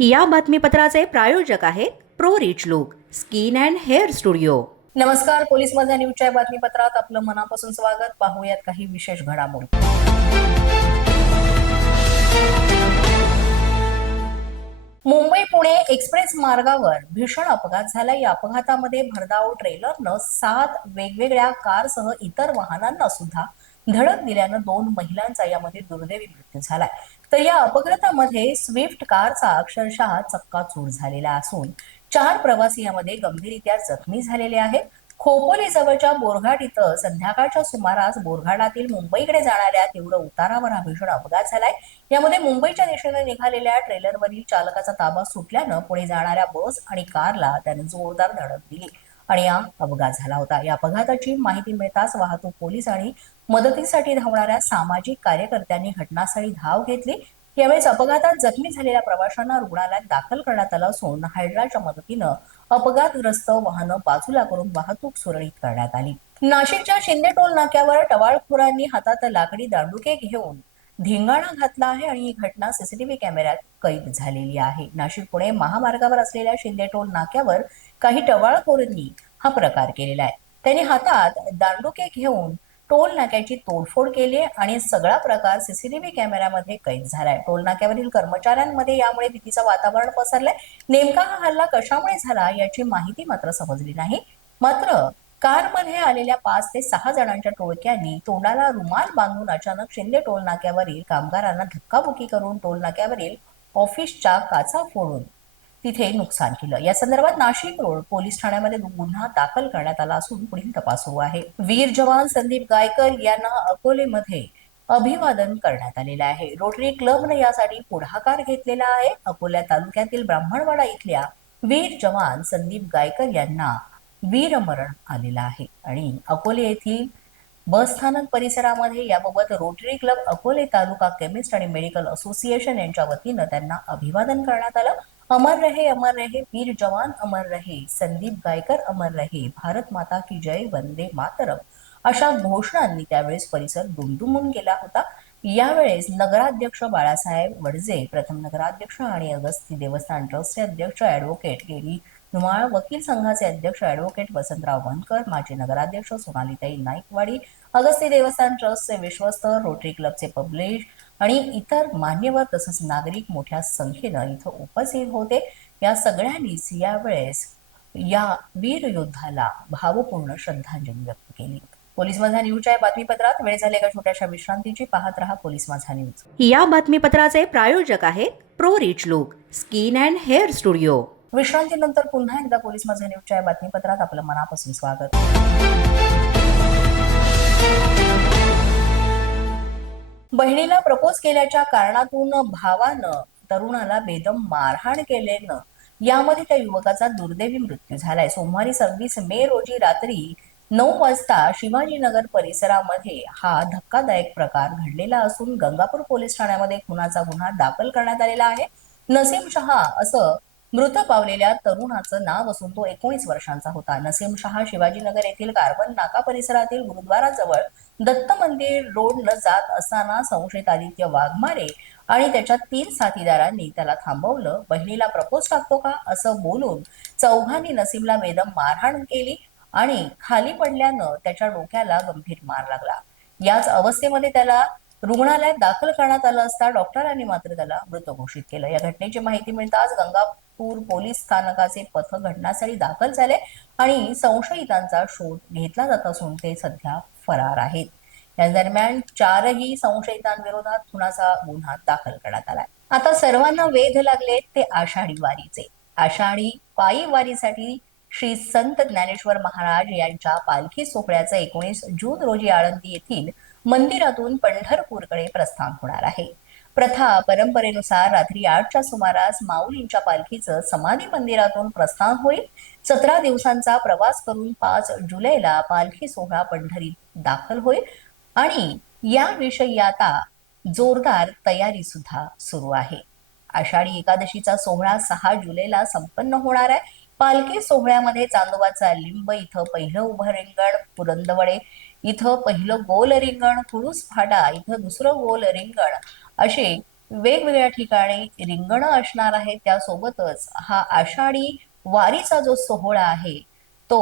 या बातमीपत्राचे प्रायोजक आहेत pro rich look skin and hair studio. नमस्कार पोलीस माझा न्यूजच्या बातमीपत्रात आपलं मनापासून स्वागत. पाहूयात काही विशेष घडामोडी. मुंबई पुणे एक्सप्रेस मार्गावर भीषण अपघात झाला या अपघातामध्ये भरधाव ट्रेलरनं सात वेगवेगळ्या कारसह इतर वाहनांना सुद्धा धडक दिल्यानं दोन महिलांचा यामध्ये दुर्दैवी मृत्यू झालाय. तर या अपघातामध्ये स्विफ्ट कारचा अक्षरशः चक्काचूर झालेला असून चार प्रवासी यामध्ये गंभीररित्या जखमी झालेले आहेत. खोपोली जवळच्या बोरघाट इथं संध्याकाळच्या सुमारास बोरघाटातील मुंबईकडे जाणाऱ्या तीव्र उतारावर हा भीषण अपघात झालाय. यामध्ये मुंबईच्या दिशेने निघालेल्या ट्रेलरवरील चालकाचा ताबा सुटल्यानं पुढे जाणाऱ्या बस आणि कारला त्याने जोरदार धडक दिली. आणि हा अपघात झाला होता. या अपघाताची माहिती मिळताच वाहतूक पोलीस आणि मदतीसाठी धावणाऱ्या सामाजिक कार्यकर्त्यांनी घटनास्थळी धाव घेतली. यावेळेस अपघातात जखमी झालेल्या प्रवाशांना रुग्णालयात दाखल करण्यात आलं असून हायड्राच्या मदतीनं अपघातग्रस्त वाहनं बाजूला करून वाहतूक सुरळीत करण्यात आली. नाशिकच्या शिंदे टोल नाक्यावर टवाळखोरांनी हातात लाकडी दांडुके घेऊन धिंगाणा घातला आहे आणि ही घटना सीसीटीव्ही कॅमेऱ्यात कैद झालेली आहे. नाशिक पुणे महामार्गावर असलेल्या शिंदे टोल नाक्यावर काही टवाळखोरांनी हा प्रकार केलेला आहे. त्यांनी हातात दांडुके घेऊन टोल नाक्याची तोडफोड केली आणि सगळा प्रकार सीसीटीव्ही कॅमेऱ्यामध्ये कैद झालाय टोल नाक्यावरील कर्मचाऱ्यांमध्ये यामुळे भीतीचं वातावरण पसरलंय. नेमका हा हल्ला कशामुळे झाला याची माहिती मात्र समजली नाही. मात्र कारमध्ये आलेल्या पाच ते सहा जणांच्या टोळक्यांनी तोंडाला रुमाल बांधून अचानक शिंदे टोल नाक्यावरील कामगारांना धक्काबुक्की करून टोल नाक्यावरील ऑफिसच्या काचा फोडून तिथे नुकसान केलं. या संदर्भात नाशिक रोड पोलीस ठाण्यामध्ये गुन्हा दाखल करण्यात आला असून पुढील तपास सुरू आहे. वीर जवान संदीप गायकर यांना अकोलेमध्ये अभिवादन करण्यात आलेलं आहे. रोटरी क्लबनं यासाठी पुढाकार घेतलेला आहे. अकोला तालुक्यातील ब्राह्मणवाडा इथल्या वीर जवान संदीप गायकर यांना वीरमरण आलेलं आहे. आणि अकोले येथील बस स्थानक परिसरामध्ये याबाबत Rotary Club Akole taluka chemist आणि मेडिकल असोसिएशन यांच्या वतीनं त्यांना अभिवादन करण्यात आलं. अमर रहे अमर रहे वीर जवान अमर रहे संदीप गायकर अमर रहे भारत माता की जय वंदे मातरम अशा घोषणांनी त्यावेळेस परिसर दुमदुमून गेला होता. यावेळेस नगराध्यक्ष बाळासाहेब वडजे प्रथम नगराध्यक्ष आणि अगस्ती देवस्थान ट्रस्टचे अध्यक्ष ऍडव्होकेट गेली धुमाळ वकील संघाचे अध्यक्ष ऍडव्होकेट वसंतराव वनकर माजी नगराध्यक्ष सोनालीताई नाईकवाडी अगस्ती देवस्थान ट्रस्टचे विश्वस्त रोटरी क्लबचे पब्लिश आणि इतर मान्यवर तसंच नागरिक मोठ्या संख्येनं इथं उपस्थित होते. या सगळ्यांनीच यावेळेस या वीर योद्धाला भावपूर्ण श्रद्धांजली व्यक्त केली. पोलीस माझा न्यूजच्या या बातमीपत्रात. वेळ झाले एका छोट्याशा विश्रांतीची? पाहत रहा पोलीस माझा न्यूज. या बातमीपत्राचे प्रायोजक आहेत pro rich look skin and hair studio. विश्रांतीनंतर पुन्हा एकदा पोलीस माझा न्यूजच्या या बातमीपत्रात आपलं मनापासून स्वागत. बहिणीला प्रपोज केल्याच्या कारणातून भावानं तरुणाला बेदम मारहाण केल्यानं यामध्ये त्या युवकाचा दुर्दैवी मृत्यू झालाय. सोमवारी सव्वीस मे रोजी रात्री नऊ वाजता शिवाजीनगर परिसरामध्ये हा धक्कादायक प्रकार घडलेला असून गंगापूर पोलीस ठाण्यामध्ये खुनाचा गुन्हा दाखल करण्यात आलेला आहे. नसीम शहा असं मृत पावलेल्या तरुणाचं नाव असून तो एकोणीस वर्षांचा होता. नसीम शहा शिवाजीनगर येथील कार्बन नाका परिसरातील गुरुद्वाराजवळ दत्त मंदिर रोडनं जात असताना संशयित आदित्य वाघमारे आणि त्याच्या तीन साथीदारांनी त्याला थांबवलं. बहिणीला प्रपोज टाकतो का? असं बोलून चौघांनी नसीमला बेदम मारहाण केली आणि खाली पडल्यानं त्याच्या डोक्याला गंभीर मार लागला. याच अवस्थेमध्ये त्याला रुग्णालयात दाखल करण्यात आलं असता डॉक्टरांनी मात्र त्याला मृत घोषित केलं. या घटनेची माहिती मिळताच गंगापूर पोलीस स्थानकाचे पथक घटनास्थळी दाखल झाले आणि संशयितांचा शोध घेतला जात असून ते सध्या फरार आहेत. या दरम्यान चारही संशयितांविरोधात खुनाचा गुन्हा दाखल करण्यात आलाय. आता सर्वांना वेध लागले ते आषाढी वारीचे. आषाढी पायी वारीसाठी श्री संत ज्ञानेश्वर महाराज यांच्या पालखी सोहळ्याचं एकोणीस जून रोजी आळंदी येथील मंदिरातून पंढरपूरकडे प्रस्थान होणार आहे. प्रथा परंपरेनुसार रात्री आठच्या सुमारास माऊलींच्या पालखीचं समाधी मंदिरातून प्रस्थान होईल. सतरा दिवसांचा प्रवास करून पाच जुलैला पालखी सोहळा पंढरीत दाखल होईल. आणि याविषयी आता जोरदार तयारी सुद्धा सुरू आहे. आषाढी एकादशीचा सोहळा सहा जुलैला संपन्न होणार आहे. पालखी सोहळ्यामध्ये चांदोबाचा लिंब इथं पहिलं उभं रिंगण पुरंदवडे इथं पहिलं गोल रिंगण खुडूस फाटा इथं दुसरं गोल रिंगण असे वेगवेगळ्या ठिकाणी रिंगण असणार आहे त्यासोबतच हा आषाढी वारीचा जो सोहळा आहे तो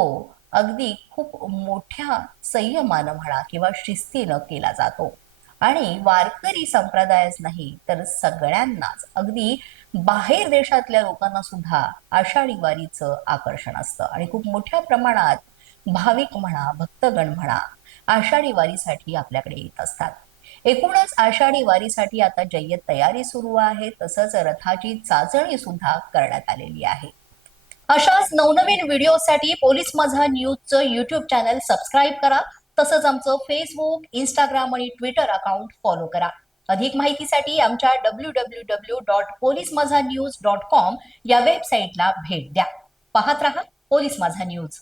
अगदी खूप मोठ्या संयमानं म्हणा किंवा शिस्तीनं केला जातो. आणि वारकरी संप्रदायच नाही तर सगळ्यांनाच अगदी बाहेर देशातल्या लोकांना सुद्धा आषाढी वारीचं आकर्षण असतं. आणि खूप मोठ्या प्रमाणात भाविक म्हणा भक्तगण म्हणा आषाढी वारीसाठी आपल्याकडे येत असतात. एकूणच आषाढी वारीसाठी आता जय्यत तयारी सुरू आहे तसंच रथाची चाचणी सुद्धा करण्यात आलेली आहे. अशाच नवनवीन व्हिडिओसाठी पोलीस माझा न्यूजचं युट्यूब चॅनल सबस्क्राईब करा. तसंच आमचं फेसबुक इंस्टाग्राम आणि ट्विटर अकाउंट फॉलो करा. अधिक माहितीसाठी आमच्या W W W dot police Majha news dot com या वेबसाईटला भेट द्या. पाहत रहा पोलीस माझा न्यूज.